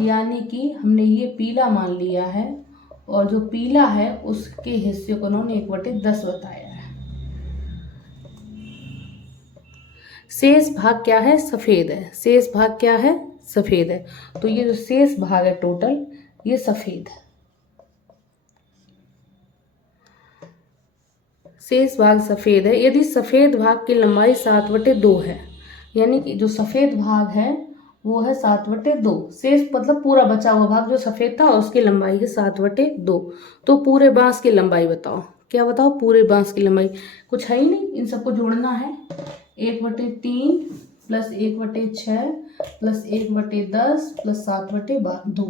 यानी कि हमने ये पीला मान लिया है, और जो पीला है उसके हिस्से को उन्होंने 1/10 बताया है। शेष भाग क्या है? सफेद है। शेष भाग क्या है? सफेद है। तो ये जो शेष भाग है टोटल, ये सफेद है। शेष भाग सफेद है। यदि सफेद भाग की लंबाई 7/2 है, यानी कि जो सफेद भाग है वो है 7/2, शेष मतलब पूरा बचा हुआ भाग जो सफेद था उसकी लंबाई है 7/2, तो पूरे बांस की लंबाई बताओ क्या बताओ, पूरे बांस की लंबाई। कुछ है ही नहीं, इन सबको जोड़ना है। 1/3 प्लस 1/6 प्लस 1/10 प्लस 7/2।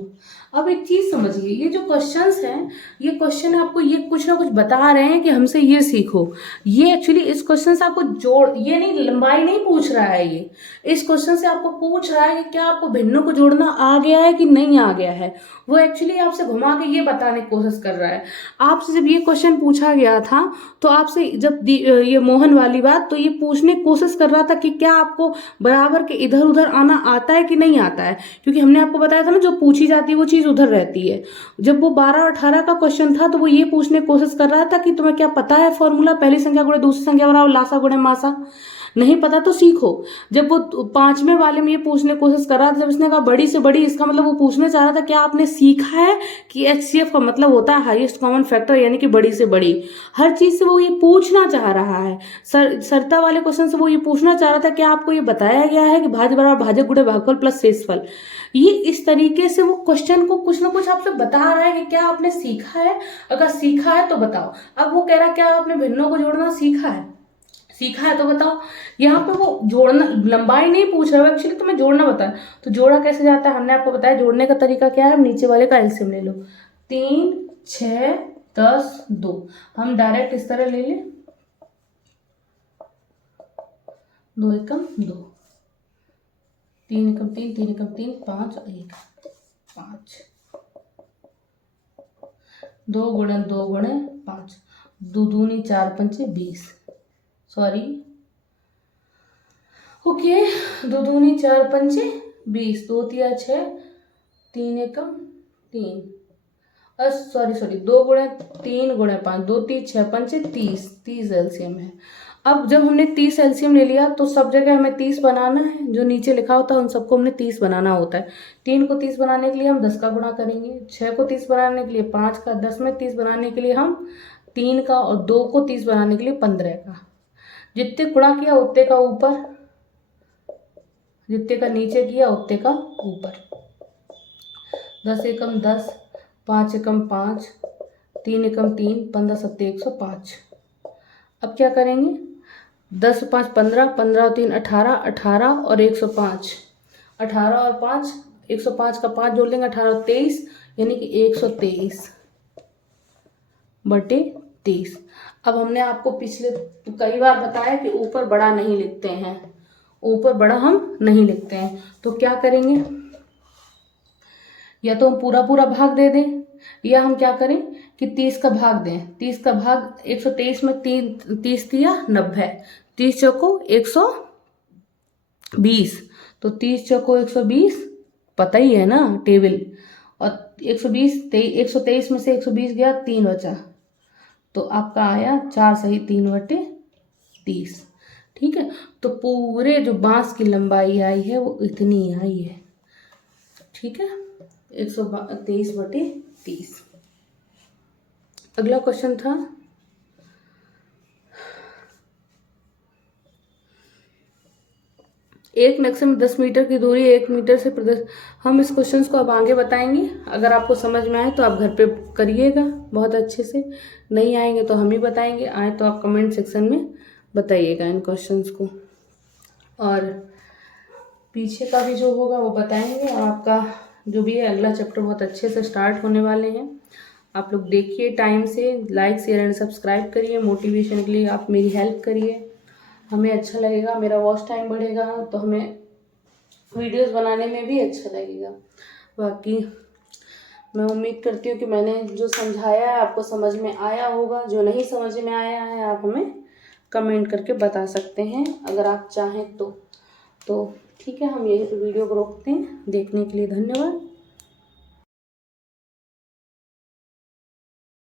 अब एक चीज समझिए, ये जो क्वेश्चंस हैं, ये क्वेश्चन आपको ये कुछ ना कुछ बता रहे हैं कि हमसे ये सीखो। ये एक्चुअली इस क्वेश्चन से आपको जोड़, ये नहीं, लंबाई नहीं पूछ रहा है। ये इस क्वेश्चन से आपको पूछ रहा है कि क्या आपको भिन्नों को जोड़ना आ गया है कि नहीं आ गया है। वो एक्चुअली आपसे घुमा के ये बताने की कोशिश कर रहा है। आपसे जब ये क्वेश्चन पूछा गया था तो आपसे जब ये मोहन वाली बात, तो ये पूछने की कोशिश कर रहा था कि क्या आपको बराबर के इधर उधर आना आता है कि नहीं आता है, क्योंकि हमने आपको बताया था ना, जो पूछी जाती है वो चीज उधर रहती है। जब वो 12 और 18 का क्वेश्चन था तो वो ये पूछने की कोशिश कर रहा था कि तुम्हें क्या पता है फॉर्मूला, पहली संख्या गुणे दूसरी संख्या बराबर लासा गुणे मासा। नहीं पता तो सीखो। जब वो 5वें वाले में ये पूछने की कोशिश कर रहा था, जब इसने कहा बड़ी से बड़ी, इसका मतलब वो पूछना चाह रहा था क्या आपने सीखा है कि HCF का मतलब होता है हाईएस्ट कॉमन फैक्टर, यानी कि बड़ी से बड़ी। हर चीज से वो ये पूछना चाह रहा है। सरता वाले क्वेश्चन से वो ये पूछना चाह रहा था क्या आपको ये बताया गया है कि भाज्य बराबर भाजक गुणे भागफल प्लस शेषफल। ये इस तरीके से वो क्वेश्चन को कुछ ना कुछ आपसे बता रहा है कि क्या आपने सीखा है। अगर सीखा है तो बताओ। अब वो कह रहा है क्या आपने भिन्नों को जोड़ना सीखा है, सीखा है तो बताओ। यहाँ पे वो जोड़ना, लंबाई नहीं पूछ रहा है एक्चुअली, तुम्हें जोड़ना बताया। तो जोड़ा कैसे जाता है हमने आपको बताया। जोड़ने का तरीका क्या है, नीचे वाले का एलसीएम ले लो। 3 6 10 2। हम डायरेक्ट इस तरह ले लें, 2 एकम 2, 3 एकम 3, 3 एकम 3, 5 1 5, 2 गुणे 2 गुणे 5, 2 दूनी 4 पंचे 20, सॉरी ओके, 2 दूनी 4 पंचे 20, 2 तिया 6, 3 एकम 3, सॉरी 2 गुणे 3 गुणे 5, 2 3 6 पंचे 30 एलसीएम है। अब जब हमने 30 एलसीएम ले लिया तो सब जगह हमें 30 बनाना है। जो नीचे लिखा होता है उन सबको हमने 30 बनाना होता है। 3 को 30 बनाने के लिए हम 10 का गुणा करेंगे, 6 को 30 बनाने के लिए 5 का, 10 में 30 बनाने के लिए हम 3 का, और 2 को 30 बनाने के लिए 15 का। जितने गुणा किया उतने का ऊपर, जितने का नीचे किया उतने का ऊपर। 10 एकम 10, 5 एकम 5, 3 एकम 3, 15 सत्ते 105। अब क्या करेंगे, 10 5 15, 15 और 3 18, 18 और 105, 18 और 5, 105 का 5 जोड़ लेंगे, 18 और 23, यानी कि 123/30। अब हमने आपको पिछले कई बार बताया कि ऊपर बड़ा नहीं लिखते हैं, ऊपर बड़ा हम नहीं लिखते हैं। तो क्या करेंगे, या तो हम पूरा पूरा भाग दे दें, या हम क्या करें कि 30 का भाग दें। 30 का भाग 123 में 30 दिया 90, 30 चौको 120, तो 30 चौको 120, पता ही है ना टेबल। और 123 में से 120 गया, 3 बचा, तो आपका आया 4 सही 3/30। ठीक है, तो पूरे जो बांस की लंबाई आई है वो इतनी आई है। ठीक है, 123/30। अगला क्वेश्चन था, एक नक्शे में 10 मीटर की दूरी 1 मीटर से हम इस क्वेश्चन को अब आगे बताएंगे। अगर आपको समझ में आए तो आप घर पे करिएगा बहुत अच्छे से, नहीं आएंगे तो हम ही बताएंगे, आए तो आप कमेंट सेक्शन में बताइएगा इन क्वेश्चंस को, और पीछे का भी जो होगा वो बताएंगे। और आपका जो भी है अगला चैप्टर बहुत अच्छे से स्टार्ट होने वाले हैं। आप लोग देखिए टाइम से, लाइक शेयर एंड सब्सक्राइब करिए। मोटिवेशन के लिए आप मेरी हेल्प करिए, हमें अच्छा लगेगा, मेरा वॉच टाइम बढ़ेगा तो हमें वीडियोस बनाने में भी अच्छा लगेगा। बाकी मैं उम्मीद करती हूँ कि मैंने जो समझाया है आपको समझ में आया होगा। जो नहीं समझ में आया है आप हमें कमेंट करके बता सकते हैं अगर आप चाहें तो ठीक है, हम यही वीडियो को रोकते हैं। देखने के लिए धन्यवाद।